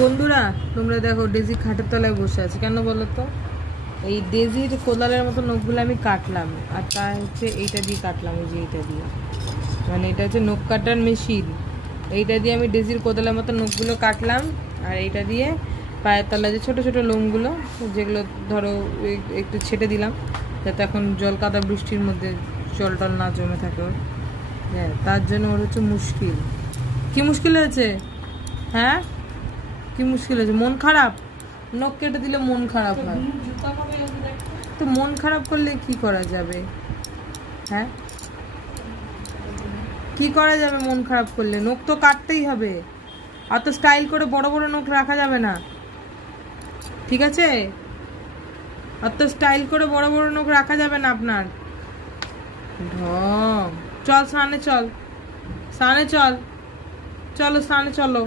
বন্ধুরা তোমরা দেখো ডেজি খাটের তলায় বসে আছে কেন বলো তো? এই ডেজির কোদালের মতো নখগুলো আমি কাটলাম, আর তা হচ্ছে এইটা দিয়ে কাটলাম, এই যে এইটা দিয়ে, মানে এটা হচ্ছে নখ কাটার মেশিন। এইটা দিয়ে আমি ডেজির কোদালের মতো নখগুলো কাটলাম, আর এইটা দিয়ে পায়ের তলায় যে ছোটো ছোটো লোমগুলো, যেগুলো ধরো একটু ছেটে দিলাম, যাতে এখন জল কাদা বৃষ্টির মধ্যে জল টল না জমে থাকে ওর। হ্যাঁ, তার জন্য ওর হচ্ছে মুশকিল। কি মুশকিল হয়েছে? হ্যাঁ, কি মুশকিল হয়েছে? মন খারাপ? নখ কেটে দিলে মন খারাপ হয়? তো মন খারাপ করলে কি করা যাবে? হ্যাঁ, কি করা যাবে মন খারাপ করলে? নখ তো কাটতেই হবে, আর তো স্টাইল করে বড় বড় নখ রাখা যাবে না, ঠিক আছে? আর তো স্টাইল করে বড় বড় নখ রাখা যাবে না আপনার। ঢং। চল স্নানে চল, স্নানে চল, চলো স্নানে চলো।